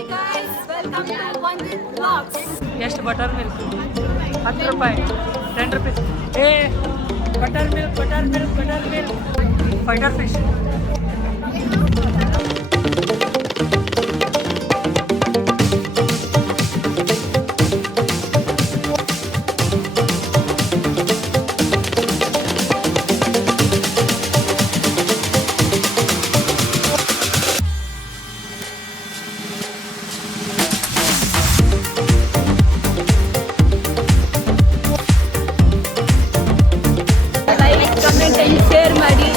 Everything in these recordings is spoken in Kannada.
Hi guys, welcome to One With Vlogs. ಎಷ್ಟು ಬಟರ್ ಮಿಲ್ಕ್ 10 ರೂಪಾಯಿ 10 rupees a butter milk fighter fish Like, comment and share ಮಾಡಿ.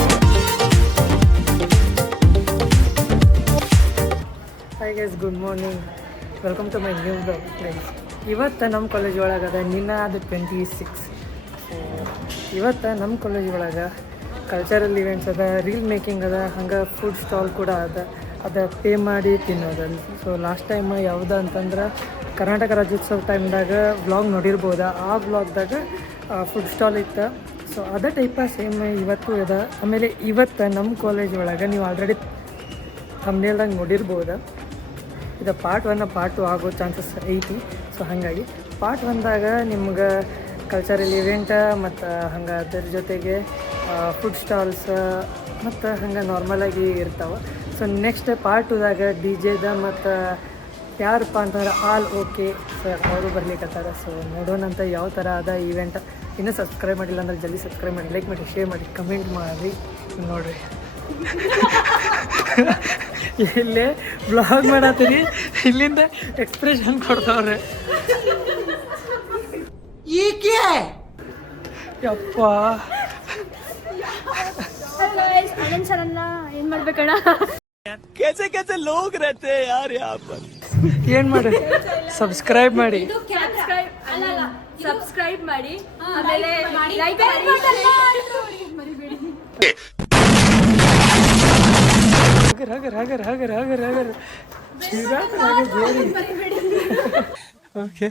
Hi guys, good morning, welcome to my new blog friends. ಇವತ್ತು ನಮ್ಮ ಕಾಲೇಜ್ ಒಳಗದ ನಿನ್ನ ಅದು 26. ಸೊ ಇವತ್ತು ನಮ್ಮ ಕಾಲೇಜ್ ಒಳಗೆ ಕಲ್ಚರಲ್ ಇವೆಂಟ್ಸ್ ಅದ, ರೀಲ್ ಮೇಕಿಂಗ್ ಅದ, ಹಂಗೆ ಫುಡ್ ಸ್ಟಾಲ್ ಕೂಡ ಅದ ಪೇ ಮಾಡಿ ತಿನ್ನೋದಲ್ಲ. ಸೊ ಲಾಸ್ಟ್ ಟೈಮ್ ಯಾವುದು ಅಂತಂದ್ರೆ ಕರ್ನಾಟಕ ರಾಜ್ಯೋತ್ಸವ ಟೈಮ್ದಾಗ ವ್ಲಾಗ್ ನೋಡಿರ್ಬೋದ. ಆ ವ್ಲಾಗ್ದಾಗ ಫುಡ್ ಸ್ಟಾಲ್ ಇತ್ತು. ಸೊ ಅದೇ ಟೈಪ ಸೇಮ್ ಇವತ್ತು ಇದೆ. ಆಮೇಲೆ ಇವತ್ತು ನಮ್ಮ ಕಾಲೇಜ್ ಒಳಗೆ ನೀವು ಆಲ್ರೆಡಿ ಥಂಬ್ನೇಲ್ದಾಗ ನೋಡಿರ್ಬೋದು, ಇದು ಪಾರ್ಟ್ 1 ಪಾರ್ಟ್ 2 ಆಗೋ ಚಾನ್ಸಸ್ ಐತಿ. ಸೊ ಹಾಗಾಗಿ ಪಾರ್ಟ್ 1ದಾಗ ನಿಮ್ಗೆ ಕಲ್ಚರಲ್ ಇವೆಂಟ್ ಮತ್ತು ಹಂಗೆ ಅದ್ರ ಜೊತೆಗೆ ಫುಡ್ ಸ್ಟಾಲ್ಸ್ ಮತ್ತು ಹಂಗೆ ನಾರ್ಮಲಾಗಿ ಇರ್ತಾವೆ. ಸೊ ನೆಕ್ಸ್ಟ್ ಪಾರ್ಟ್ 2ದಾಗ DJ ಮತ್ತು ಯಾರಪ್ಪ ಅಂತಂದ್ರೆ ಆಲ್ ಓಕೆ ಸರ್ ಅವರು ಬರ್ಲಿಕ್ಕತ್ತಾರ. ಸೊ ನೋಡೋಣಂತ ಯಾವ ಥರ ಅದ ಈವೆಂಟ್. ಇನ್ನೂ ಸಬ್ಸ್ಕ್ರೈಬ್ ಮಾಡಿಲ್ಲ ಅಂದ್ರೆ ಜಲ್ದಿ ಸಬ್ಸ್ಕ್ರೈಬ್ ಮಾಡಿ, ಲೈಕ್ ಮಾಡಿ, ಶೇರ್ ಮಾಡಿ, ಕಮೆಂಟ್ ಮಾಡಿ. ನೋಡಿರಿ ಇಲ್ಲೇ ಬ್ಲಾಗ್ ಮಾಡತ್ತೀರಿ, ಇಲ್ಲಿಂದ ಎಕ್ಸ್ಪ್ರೆಷನ್ ಕೊಡ್ತಾವ್ರೆ. ಯಪ್ಪ ಆನಂದ್ ಸರನ್ನ ಏನ್ ಮಾಡ್ಬೇಕಣ್ಣ? कैसे लोग रहते हैं यार यहाँ पर. ಏನು ಮಾಡಿ ಸಬ್ಸ್ಕ್ರೈಬ್ ಮಾಡಿ, ಸಬ್ಸ್ಕ್ರೈಬ್ ಮಾಡಿ, ಆಮೇಲೆ ಲೈಕ್ ಮಾಡಿ. ಹಗರ್ ಓಕೆ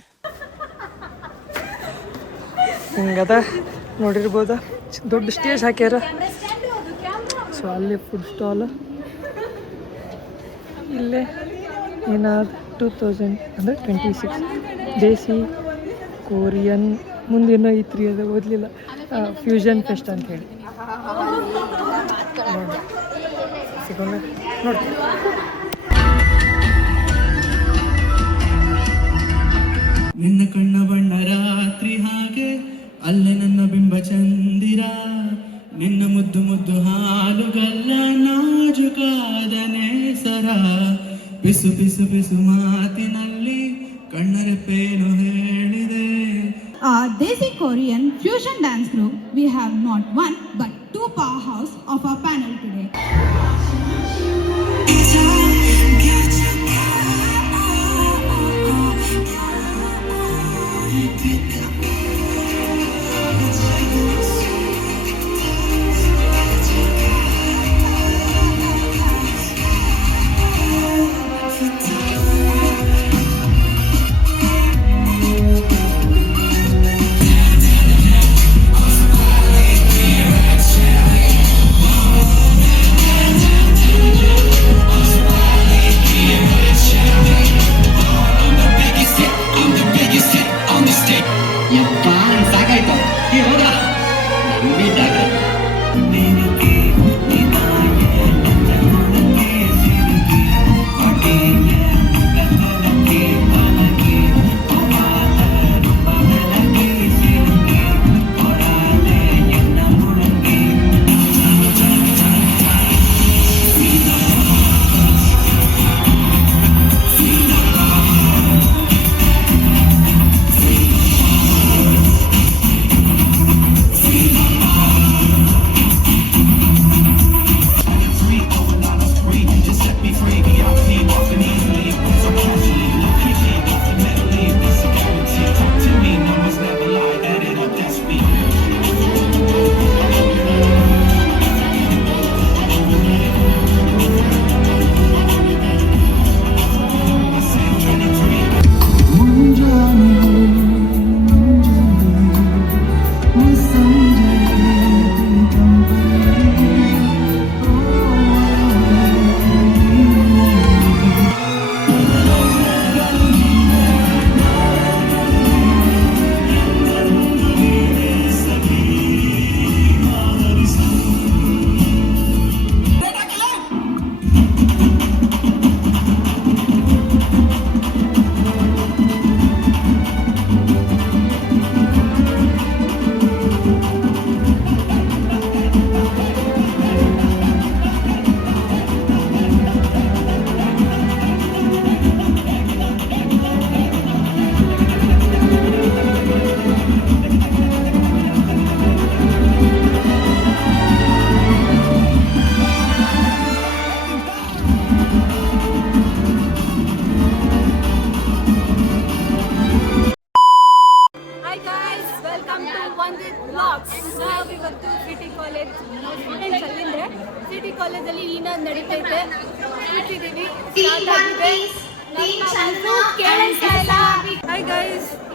ಹಿಂಗದ ನೋಡಿರ್ಬೋದ, ದೊಡ್ಡ ಸ್ಟೇಜ್ ಹಾಕ್ಯಾರ. ಸೊ ಅಲ್ಲಿ ಫುಡ್ ಸ್ಟಾಲ್ ಇಲ್ಲೇ ಏನಾದ್ರು 2000 ಅಂದರೆ 26 ದೇಸಿ ಕೊರಿಯನ್ ಮುಂದೇನೋ ಐತ್ರಿ, ಅದು ಓದಲಿಲ್ಲ. ಫ್ಯೂಷನ್ ಫೆಸ್ಟ್ ಅಂತ ಹೇಳಿ ನೋಡಿ ಸಿಗೋಣ ನೋಡಿ. ನಿನ್ನ ಕಣ್ಣ ಬಣ್ಣ ರಾತ್ರಿ ಹಾಗೆ ಅಲ್ಲೇ ನನ್ನ ಬಿಂಬ ಚಂದಿರ, ನಿನ್ನ ಮುದ್ದು ಮುದ್ದು ಹಾಲುಗಲ್ಲ ನಾಜುಕಾದ ನೇಸರ, ಪಿಸು ಪಿಸು ಪಿಸು ಮಾತಿನಲ್ಲಿ ಕಣ್ಣರೆಪ್ಪೇನು ಹೇಳಿದೆ. Desi Korean fusion dance group, we have not one but two powerhouse of our panel today.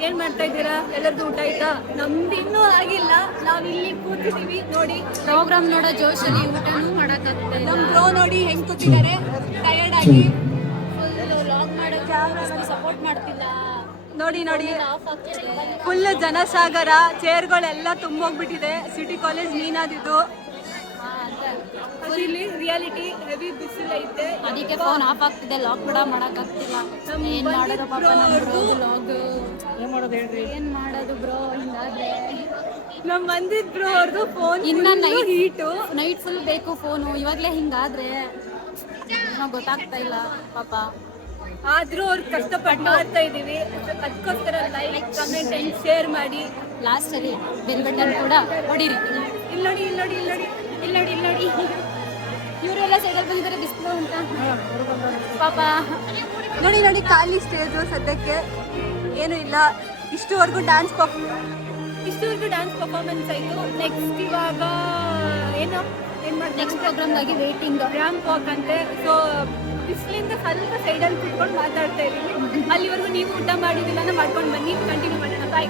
ಏನ್ ಮಾಡ್ತಾ ಇದ್ದೀರಾ? ಎಲ್ಲರದ್ದು ಊಟ ಆಯ್ತಾ? ನಮ್ದು ಇನ್ನೂ ಆಗಿಲ್ಲ. ನಾವ್ ಇಲ್ಲಿ ಕೂತಿದೀವಿ ನೋಡಿ. ಪ್ರೋಗ್ರಾಮ್ ನೋಡೋ ಜೋಶಲ್ಲಿ ಊಟನೂ ಮಾಡಕ್ಕಾಗ್ತದೆ. ನಮ್ ಬ್ರೋ ನೋಡಿ ಹೆಂಗ್ ಕೂತಿದ್ದಾರೆ ಟಯರ್ಡ್ ಆಗಿ. ಲಾಗ್ ಮಾಡೋಕೆ ಸಪೋರ್ಟ್ ಮಾಡ್ತಿಲ್ಲ. ನೋಡಿ ನೋಡಿ ಆಫ್ ಆಗ್ತಿದೆ. ಫುಲ್ ಜನಸಾಗರ, ಚೇರ್ಗಳೆಲ್ಲ ತುಂಬೋಗ್ಬಿಟ್ಟಿದೆ. ಸಿಟಿ ಕಾಲೇಜ್ ಮೀನಾದಿದ್ದು. ಇಲ್ಲಿ ರಿಯಾಲಿಟಿ ಹೆವಿ ಬಿಸಿಲು ಐತೆ. ಅದಕ್ಕೆ ಫೋನ್ ಆಫ್ ಆಗ್ತಿದೆ. ಲಾಕ್ ಕೂಡ ಮಾಡಕ್ಕಾಗ್ತಿಲ್ಲ. ಏನ್ ಮಾಡೋದು ಪಾಪ ನಮ್ದು ಲಾಗ್. ಏನು ಮಾಡೋದು ಹೇಳ್ರಿ? ಏನ್ ಮಾಡೋದು ಬ್ರೋ ಹಿಂಗಾದ್ರೆ? ನಮ್ ಮಂದಿದ್ ಬ್ರೋ ಅವ್ರದ್ದು ಫೋನ್ ಇನ್ನ ನೈಟ್ ಹೀಟು. ನೈಟ್ ಫುಲ್ ಬೇಕು ಫೋನು. ಇವಾಗ್ಲೇ ಹಿಂಗಾದ್ರೆ ನಾವು ಗೊತ್ತಾಗ್ತಾ ಇಲ್ಲ ಪಾಪ. ಆದ್ರೂ ಅವ್ರು ಕಷ್ಟಪಟ್ಟು ಮಾಡ್ತಾ ಇದೀವಿ. ಅದಕ್ಕೋಸ್ಕರ ಲೈಕ್ ಕಮೆಂಟ್ ಅಂಡ್ ಶೇರ್ ಮಾಡಿ. ಲಾಸ್ಟ್ ಅಲ್ಲಿ ಬೆಲ್ ಬಟನ್ ಕೂಡ ಹೊಡೀರಿ. ಇಲ್ಲಿ ನೋಡಿ ಇಲ್ಲಿ ನೋಡಿ ಇಲ್ಲಿ ನೋಡಿ ಇಲ್ಲಿ ನೋಡಿ ಇಲ್ಲಿ ನೋಡಿ ಇವರೆಲ್ಲ ಸೈಡಲ್ಲಿ ಬಂದಿದ್ದಾರೆ ಡಿಸ್ಪ್ಲೇ ಅಂತ ಪಾಪ. ನೋಡಿ ನೋಡಿ ಖಾಲಿ ಸ್ಟೇಜು ಸದ್ಯಕ್ಕೆ ಏನು ಇಲ್ಲ. ಇಷ್ಟುವರೆಗೂ ಡ್ಯಾನ್ಸ್ ಪರ್ಫಾರ್ಮೆನ್ಸ್ ಆಯಿತು. ನೆಕ್ಸ್ಟ್ ಇವಾಗ ಏನು ಮಾಡ್ತಾರೆ? ನೆಕ್ಸ್ಟ್ ಪ್ರೋಗ್ರಾಮ್ಗಾಗಿ ವೇಟಿಂಗ್. ರ್ಯಾಂಪ್ ವಾಕ್ ಅಂತೆ. ಸೊ ಬಿಸಿಲಿಂದ ಸ್ವಲ್ಪ ಸೈಡಲ್ಲಿ ಕುತ್ಕೊಂಡು ಮಾತಾಡ್ತಾ ಇದ್ದೀವಿ. ಅಲ್ಲಿವರೆಗೂ ನೀವು ಊಟ ಮಾಡಿದಿಲ್ಲ ಅಂದ್ರೆ ಮಾಡ್ಕೊಂಡು ಬನ್ನಿ. ಕಂಟಿನ್ಯೂ ಮಾಡೋಣ. ಬಾಯ್.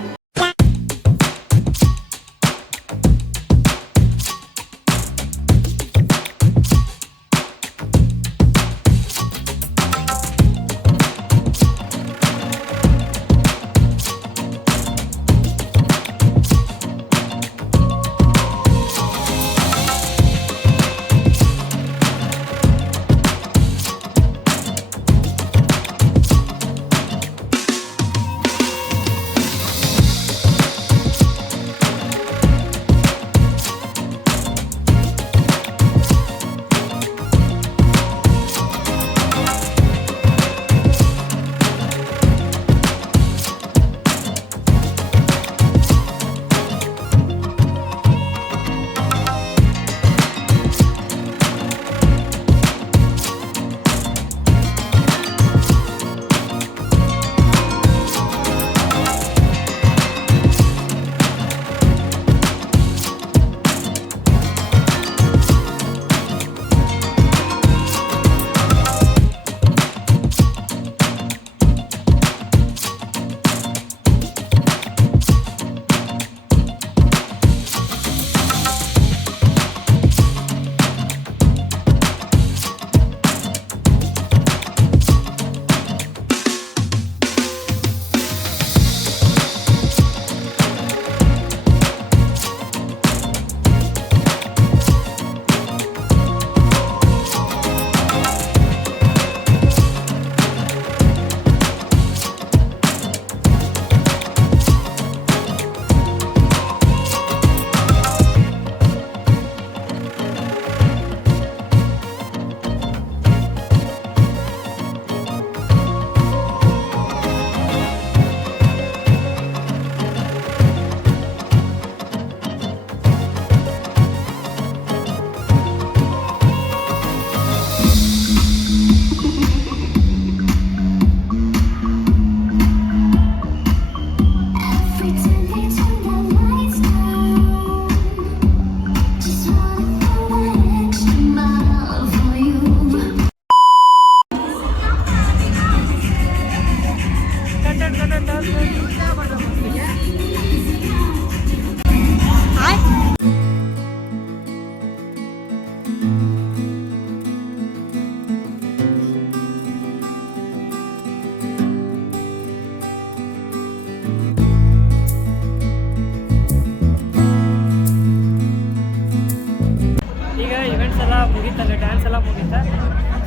ಮುಗೀತಲ್ಲ, ಡ್ಯಾನ್ಸ್ ಎಲ್ಲ ಮುಗೀತಾ.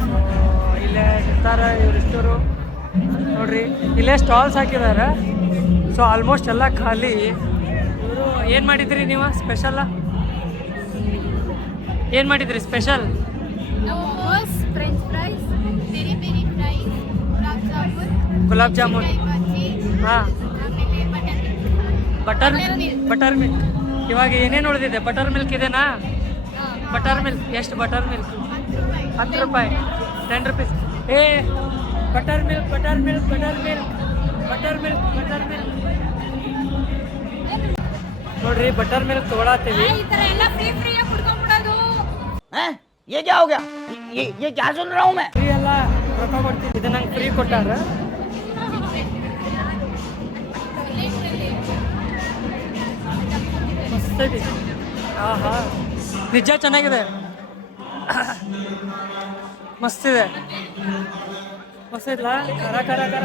ಸೊ ಇಲ್ಲೇ ಇರ್ತಾರೆ ಇವರಿಷ್ಟರು ನೋಡ್ರಿ. ಇಲ್ಲೇ ಸ್ಟಾಲ್ಸ್ ಹಾಕಿದ್ದಾರೆ. ಸೊ ಆಲ್ಮೋಸ್ಟ್ ಎಲ್ಲ ಖಾಲಿ. ಇವರು ಏನು ಮಾಡಿದ್ರಿ ನೀವು ಸ್ಪೆಷಲ್ಲ? ಏನು ಮಾಡಿದ್ರಿ special? Momos, French fries, peri peri fries, gulab jamun. ಹಾಂ, ಬಟರ್ ಮಿಲ್ಕ್. ಇವಾಗ ಏನೇನು ಉಳಿದಿದೆ? ಬಟರ್ ಮಿಲ್ಕ್ ಇದೆನಾ? ಬಟರ್ ಮಿಲ್ಕ್ ಎಷ್ಟು? ಬಟರ್ ಮಿಲ್ಕ್ 10 ರೂಪಾಯಿ, 10 rupees. Butter milk, butter milk, butter milk, butter milk, butter milk ನೋಡ್ರಿ. ಬಟರ್ ಮಿಲ್ಕ್ ತೊಗೊಳತ್ತೀವಿ. ಈ ತರ ಎಲ್ಲ ಫ್ರೀ ಆಗಿ ಕುಡ್ಕೊಂಡ್ಬಿಡೋದು. ये क्या हो गया? ये क्या सुन रहा हूँ मैं? ಫ್ರೀ ಎಲ್ಲ ರೊಕ್ಕ ಕೊಡ್ತೀವಿ. ಇದು ನಂಗೆ ಫ್ರೀ ಕೊಟ್ಟಾರ. ಮಸ್ತ್ ಐತಿ. ಆಹಾ ನಿಜ ಚೆನ್ನಾಗಿದೆ. ಮಸ್ತ್ ಇದೆ. ಮಸ್ತ್ ಐತ್ಲಾ? ಕರ ಕರ ಕರ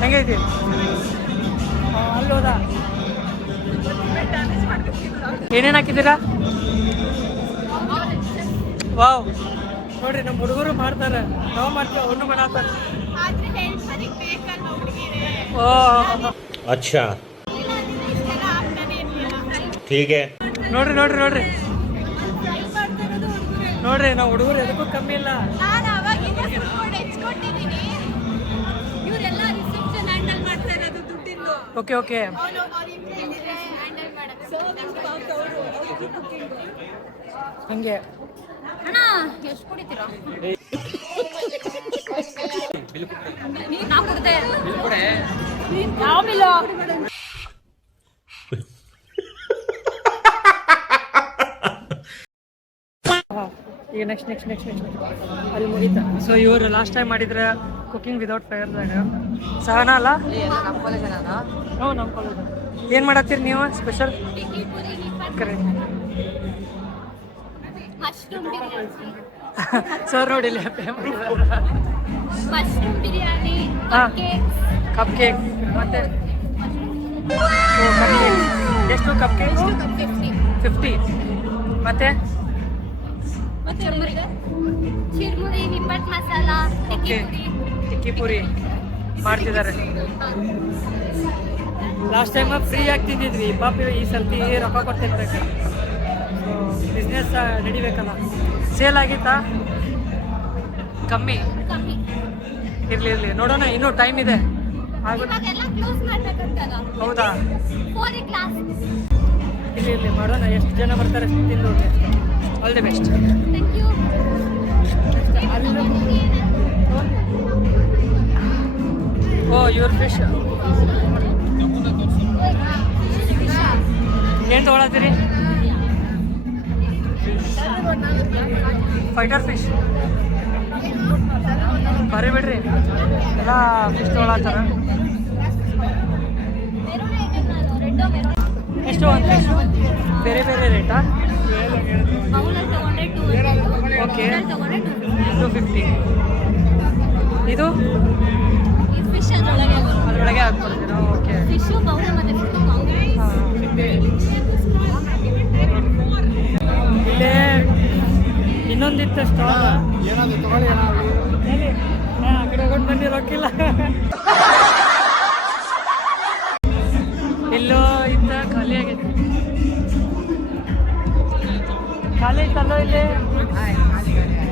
ಹೆಂಗೈತಿ? ಅಲ್ಲಿ ಹೋದ. ಏನೇನು ಹಾಕಿದ್ದೀರಾ? ವಾವ್ ನೋಡ್ರಿ, ನಮ್ಮ ಹುಡುಗರು ಮಾಡ್ತಾರೆ, ನಾವು ಮಾಡ್ತೀವಿ, ಅವ್ರನ್ನು ಮಾಡಾತಾರೆ. ಓ अच्छा ठीक है. ನೋಡ್ರಿ ನೋಡ್ರಿ ನೋಡ್ರಿ ನೋಡ್ರಿ, ನಾವು ಹುಡುಗರು ಎದಕ್ಕೂ ಕಮ್ಮಿ ಇಲ್ಲ. ನಾನು ಅವಾಗಿಂದ ಫುಡ್ ಹೆಚ್ಕೊಟ್ಟಿದ್ದೀನಿ. ಇವರೆಲ್ಲ ರಿಸೆಪ್ಷನ್ ಹ್ಯಾಂಡಲ್ ಮಾಡ್ತಾ ಇರೋದು ದುಡ್ಡಿಂದು. ಓಕೆ ಓಕೆ ಅವನು ಹ್ಯಾಂಡಲ್ ಮಾಡೋದು. ಹಂಗೆ ಅಣ್ಣ ಎಷ್ಟು ಕುಡಿತೀರಾ? ನಾ ಕುಡ್ದೆ. ಯಾವ ಬಿಲ್ಲು? ಈಗ ನೆಕ್ಸ್ಟ್ ಅಲ್ಲಿ ಮುಗೀತಾ. ಸೊ ಇವರು ಲಾಸ್ಟ್ ಟೈಮ್ ಮಾಡಿದ್ರೆ ಕುಕಿಂಗ್ ವಿದೌಟ್ ಫೈರ್ದಾಗ ಸಹನಾ ಅಲ್ಲ? ಹ್ಞೂ ನಮ್ಮ ಕಾಲೇಜ್. ಏನು ಮಾಡತ್ತೀರಿ ನೀವು special? Correct. Mushroom biryani. Sir ನೋಡಿ ಇಲ್ಲಿ ಮಶ್ರೂಮ್ ಬಿರಿಯಾನಿ. ಹಾಂ ಕಪ್ ಕೇಕ್ ಮತ್ತೆ ಕಪ್ ಕೇಕ್ ಎಷ್ಟು? ಕಪ್ ಕೇಕ್ 50 ಮತ್ತೆ ಚಿರ್ಮುರಿ, ನಿಪ್ಪಟ್ಟು ಮಸಾಲ, ಓಕೆ ಟಿಕ್ಕಿ ಪುರಿ ಮಾಡ್ತಿದ್ದಾರೆ. ಲಾಸ್ಟ್ ಟೈಮ್ ಫ್ರೀ ಆಗಿ ತಿಂದಿದ್ವಿ, ಪಾಪ ಈ ಸರ್ತಿ ರೊಕ್ಕ ಕೊಡ್ತಿರ್ಬೇಕು. ಬಿಸ್ನೆಸ್ ನಡಿಬೇಕಲ್ಲ. ಸೇಲ್ ಆಗಿತ್ತಾ? ಕಮ್ಮಿ ಇರಲಿ ನೋಡೋಣ, ಇನ್ನೂ ಟೈಮ್ ಇದೆ. ಇವಾಗೆಲ್ಲ ಕ್ಲೋಸ್ ಮಾಡ್ಬೇಕಂತಲ್ಲ. ಹೌದಾ? 4 ಕ್ಲಾಸ್. ಇರಲಿ ಮಾಡೋಣ, ಎಷ್ಟು ಜನ ಬರ್ತಾರೆ ತಿಂದು. All the best. Thank you. Oh your fish ಏನು ತೊಗೊಳತ್ತೀರಿ? ಫೈಟರ್ ಫಿಶ್ ಬರೀ ಬಿಡ್ರಿ, ಎಲ್ಲ ಫಿಶ್ ತೊಗೊಳತ್ತಾರ. ಎಷ್ಟು ಒಂದು ಫಿಶ್? ಬೇರೆ ಬೇರೆ ರೇಟಾ? ಓಕೆ 250. ಇದು ಫಿಶ್ ಅದರೊಳಗೆ ಅದರೊಳಗೆ ಹಾಕ್ಕೊಡ್ತೀರಾ? ಓಕೆ. ಫಿಶು ಬೌಲ್ ಮತ್ತೆ ಇಲ್ಲೇ ಇನ್ನೊಂದಿತ್ತು ಸ್ಟಾಲ್. ಆ ಕಡೆ ಹೋಗೋದು ಬನ್ನಿ, ರೊಕ್ಕಿಲ್ಲ. ಇಲ್ಲೋ ಇತ್ತ ಖಾಲಿ ಆಗೈತಿ. ಖಾಲಿ ಐತಲ್ಲೋ ಇಲ್ಲಿ?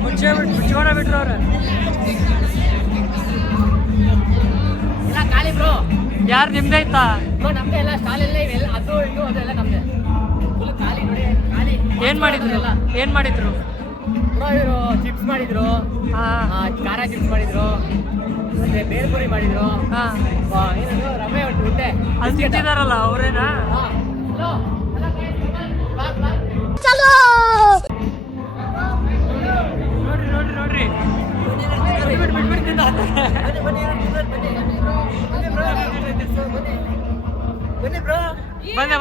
ಮುಚ್ಚೋಣ ಬಿಟ್ರು ಅವ್ರ. ಖಾಲಿ ಬ್ರೋ. ಯಾರು ನಿಮ್ದೇ ಐತಾ? ಬ್ರೋ ನಮ್ದೇ ಎಲ್ಲ ಸ್ಟಾಲ್ ಎಲ್ಲ ಇವೆಲ್ಲ, ಅದು ಇದು ಅದೆಲ್ಲ ನಮ್ದೇ. ಫುಲ್ ಖಾಲಿ ನೋಡಿ, ಖಾಲಿ. ಏನ್ ಮಾಡಿದ್ರು? ಬ್ರೋ ಇವರು ಚಿಪ್ಸ್ ಮಾಡಿದ್ರು, ಖಾರ ಚಿಪ್ಸ್ ಮಾಡಿದ್ರು, ಮತ್ತೆ ಬೇಲ್ಪುರಿ ಮಾಡಿದ್ರು. ಏನದು ರವೆ ಉಂಟೆ ಅಲ್ಲಿ ತಿಂತಿದಾರಲ್ಲ ಅವ್ರೇನಾ? ನೋಡ್ರಿ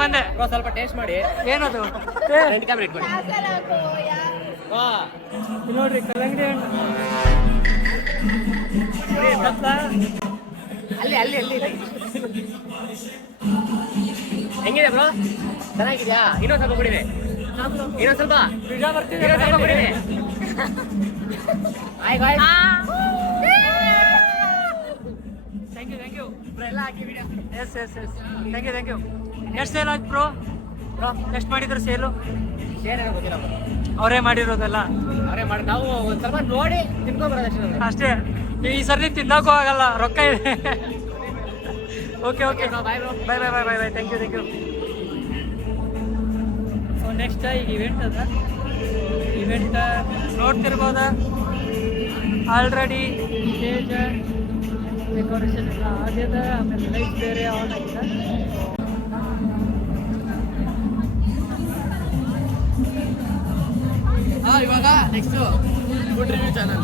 ಬಂದೆ ಬ್ರೋ ಸ್ವಲ್ಪ ಟೇಸ್ಟ್ ಮಾಡಿ. ಏನದು? ಕ್ಯಾಮ್ರಾ ಇಟ್ಕೊಳ್ಳಿ. ನೋಡ್ರಿ ಕಲ್ಲಂಗಡಿ ಹಣ್ಣು. ಅಲ್ಲಿ ಹೆಂಗಿದೆ ಬ್ರೋ? ಚೆನ್ನಾಗಿದ್ಯಾ? ಇನ್ನೊಂದು ಸ್ವಲ್ಪ ಕುಡಿದೆ. ಇನ್ನೊಂದು ಸ್ವಲ್ಪ ಕುಡಿದೆ. ಆಯ್ತು ಥ್ಯಾಂಕ್ ಯು ಎಲ್ಲ ಹಾಕಿ ವಿಡಿಯೋ. Yes thank you. ಎಷ್ಟು ಸೇಲ್ ಆಯ್ತು ಬ್ರೋ? ಎಷ್ಟು ಮಾಡಿದ್ರು ಸೇಲು? ಗೊತ್ತಿಲ್ಲ ಬ್ರೋ, ಅವರೇ ಮಾಡಿರೋದಲ್ಲ? ಅವರೇ ಮಾಡಿ, ನಾವು ಒಂದು ಸ್ವಲ್ಪ ನೋಡಿ ತಿನ್ಕೊಂಬರೋದಷ್ಟೇ. ಅಷ್ಟೇ. ಈ ಸರ್ತಿ ತಿನ್ನೋಕ್ಕೂ ಆಗಲ್ಲ, ರೊಕ್ಕ ಇದೆ. Okay bye bro. Bye thank you. So next ಈಗ ಇವೆಂಟ್ ನೋಡ್ತಿರ್ಬೋದ. ಆಲ್ರೆಡಿ ಸ್ಟೇಜ್ ಡೆಕೋರೇಷನ್ ಎಲ್ಲ ಆಗಿದೆ, ಆಮೇಲೆ ಲೈಟ್ ಬೇರೆ ಆನ್ ಆಗಿದೆ. ಇವಾಗ ನೆಕ್ಸ್ಟ್ ಫುಡ್ ರಿವ್ಯೂ ಚಾನಲ್.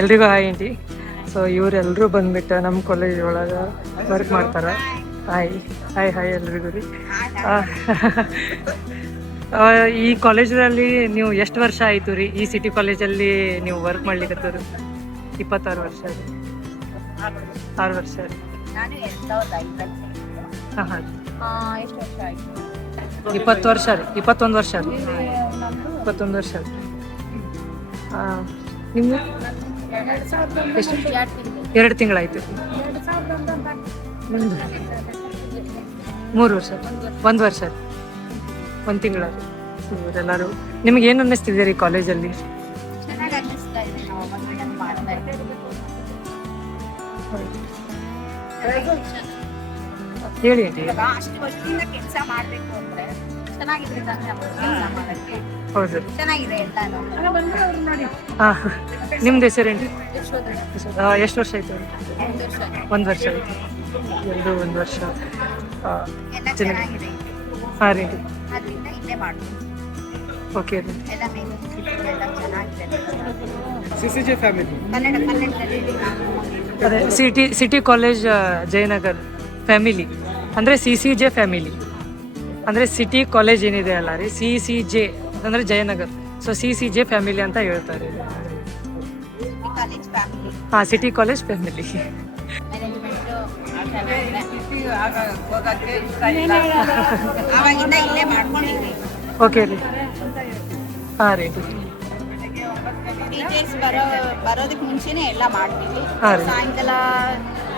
ಎಲ್ರಿಗೂ ಹಾಯ್ ಆಂಟಿ. ಸೊ ಇವರೆಲ್ಲರೂ ಬಂದ್ಬಿಟ್ಟು ನಮ್ಮ ಕಾಲೇಜ್ ಒಳಗೆ ವರ್ಕ್ ಮಾಡ್ತಾರೆ. ಹಾಯ್ ಹಾಯ್ ಹಾಯ್ ಎಲ್ರಿಗೂ ರೀ. ಈ ಕಾಲೇಜಲ್ಲಿ ನೀವು ಎಷ್ಟು ವರ್ಷ ಆಯಿತು ರೀ? ಈ ಸಿಟಿ ಕಾಲೇಜಲ್ಲಿ ನೀವು ವರ್ಕ್ ಮಾಡ್ಲಿಕ್ಕತ್ತರು? 26 ವರ್ಷ ರೀ. 6 ವರ್ಷ ರೀ. ನಾನು 2005 ಹಾಂ ಹಾಂ ಎಷ್ಟು ವರ್ಷ ಆಯ್ತು? 20 ವರ್ಷ ರೀ. 21 ವರ್ಷ ರೀ. 21 ವರ್ಷ ರೀ. ನಿಮ್ದು ಎಷ್ಟು? 2 ತಿಂಗಳಾಯ್ತು. ನಿಮ್ಮದು 3 ವರ್ಷ, 1 ವರ್ಷ ರೀ. 1 ತಿಂಗಳ ರೀ. ಇವರೆಲ್ಲರೂ ನಿಮ್ಗೆ ಏನು ಅನ್ನಿಸ್ತಿದೆ ರೀ ಕಾಲೇಜಲ್ಲಿ? ಚೆನ್ನಾಗಿ ಅನ್ನಿಸ್ತಾ ಇದೆ. ನಾವು ಬಂದು ಮಾಡ್ತಾ ಇದ್ದೀವಿ. ಹೇಳಿ ಆಂಟಿ. ಇವಾಗ ಅಷ್ಟು ವರ್ಷದಿಂದ ಕೆಲಸ ಮಾಡಬೇಕು ಅಂದ್ರೆ ಚೆನ್ನಾಗಿದೆ ತಾನೇ ನಮ್ಗೆ ಕೆಲಸ ಮಾಡೋಕ್ಕೆ. ಹೌದು ರೀ. ಚೆನ್ನಾಗಿದೆ ಎಲ್ಲಾನು. ಹಾಂ ನಿಮ್ದು ಹೆಸರೇನು? ಯಶೋಧರ. ಎಷ್ಟು ವರ್ಷ ಆಯಿತು? 1 ವರ್ಷ. 1 ವರ್ಷ ಆಯಿತು. ಎಲ್ಲರೂ 1 ವರ್ಷ. ಎಲ್ಲ ಚೆನ್ನಾಗಿದೆ ಹಾಂ ರೀ. ಅದರಿಂದ ಇಲ್ಲೇ ಮಾಡ್ತೀವಿ. ಓಕೆ ರೀ. ಎಲ್ಲ ಮೇಲೆ ಎಲ್ಲ ಚೆನ್ನಾಗಿದೆ. CCJ family. ಕನ್ನಡದಲ್ಲಿ ಅದೇ ಸಿಟಿ ಕಾಲೇಜ್ ಜಯನಗರ್ ಫ್ಯಾಮಿಲಿ ಅಂದರೆ CCJ ಫ್ಯಾಮಿಲಿ ಅಂದರೆ ಸಿಟಿ ಕಾಲೇಜ್ ಏನಿದೆ ಅಲ್ಲ ರೀ, CCJ ಅಂದರೆ ಜಯನಗರ್. ಸೊ CCJ ಫ್ಯಾಮಿಲಿ ಅಂತ ಹೇಳ್ತಾರೆ. ಕಾಲೇಜ್ ಫ್ಯಾಮಿಲಿ ಹಾಂ ಸಿಟಿ ಕಾಲೇಜ್ ಫ್ಯಾಮಿಲಿ. ಅವಾಗಿಂದ ಇಲ್ಲೇ ಮಾಡ್ಕೊಂಡಿದ್ವಿ. ಓಕೆ ರೀ. ಹಾಂ ರೀ. ಟೀಚರ್ಸ್ ಬರೋದಕ್ಕೆ ಮುಂಚೆನೇ ಎಲ್ಲ ಮಾಡ್ತೀವಿ. ಹಾಂ ರೀ. ಸಾಯಂಕಾಲ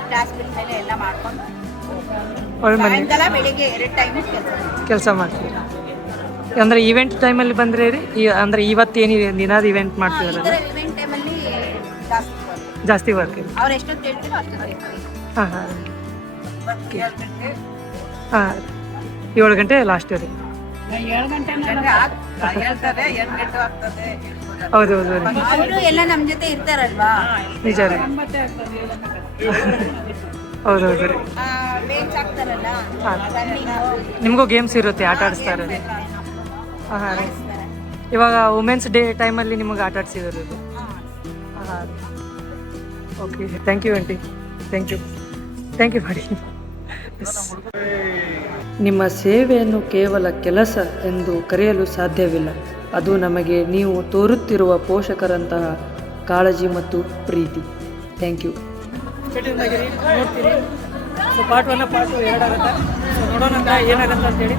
ಕ್ಲಾಸ್ ಬಿಟ್ಮೇಲೆ ಎಲ್ಲ ಮಾಡ್ಕೊಂಡು ಒಳ್ಳೆ ಮನೆ ಸಾಯಂಕಾಲ ಬೆಳಿಗ್ಗೆ 2 ಟೈಮ್ ಕೆಲಸ ಮಾಡ್ತೀವಿ. ಅಂದರೆ ಈವೆಂಟ್ ಟೈಮಲ್ಲಿ ಬಂದರೆ ರೀ, ಅಂದರೆ ಇವತ್ತೇನಿದೆ ದಿನದ ಇವೆಂಟ್ ಈ ಮಾಡ್ತಿದಾರಲ್ಲ ಥರ ಇವೆಂಟ್ ಟೈಮಲ್ಲಿ ಜಾಸ್ತಿ ಬರುತ್ತೆ. ಜಾಸ್ತಿ ವರ್ಕ್ ಇದೆ. ಅವ್ರು ಎಷ್ಟೊತ್ತು ಹೇಳ್ತೀರೋ ಅಷ್ಟೊತ್ತು ಇರ್ತೀವಿ. ಹಾಂ ಹಾಂ ಹಾಂ 7 ಗಂಟೆ ಲಾಸ್ಟ್ ರೀ. ಹೌದು ಹೌದು ರೀ. ಅವರು ಎಲ್ಲ ನಮ್ಮ ಜೊತೆ ಇರ್ತಾರಲ್ವಾ, ನಿಜ ರೀ. ಹೌದು ಹೌದು ರೀ. ಬೇಸ್ ಆಗ್ತಾರಲ್ಲ, ಹಾಂ ರನ್ನಿಂಗ್ ನಿಮಗೂ ಗೇಮ್ಸ್ ಇರುತ್ತೆ, ಆಟ ಆಡಿಸ್ತಾರೆ. ಹಾಂ ಹಾಂ ರೀ. ಇವಾಗ ವುಮೆನ್ಸ್ ಡೇ ಟೈಮಲ್ಲಿ ನಿಮಗೆ ಆಟ ಆಡಿಸಿದ್ರು ಇದು. ಹಾಂ okay thank you aunty. Thank you ಮಾಡಿ. ನಿಮ್ಮ ಸೇವೆಯನ್ನು ಕೇವಲ ಕೆಲಸ ಎಂದು ಕರೆಯಲು ಸಾಧ್ಯವಿಲ್ಲ. ಅದು ನಮಗೆ ನೀವು ತೋರುತ್ತಿರುವ ಪೋಷಕರಂತಹ ಕಾಳಜಿ ಮತ್ತು ಪ್ರೀತಿ. Thank you. ನೋಡ್ತೀರಿ. ಸೊ ಪಾರ್ಟ್ 1 ಪಾರ್ಟ್ 2 2 ಆಗುತ್ತೆ. ಸೊ ನೋಡೋಣ ಏನಾಗುತ್ತೆ ಅಂತೇಳಿ.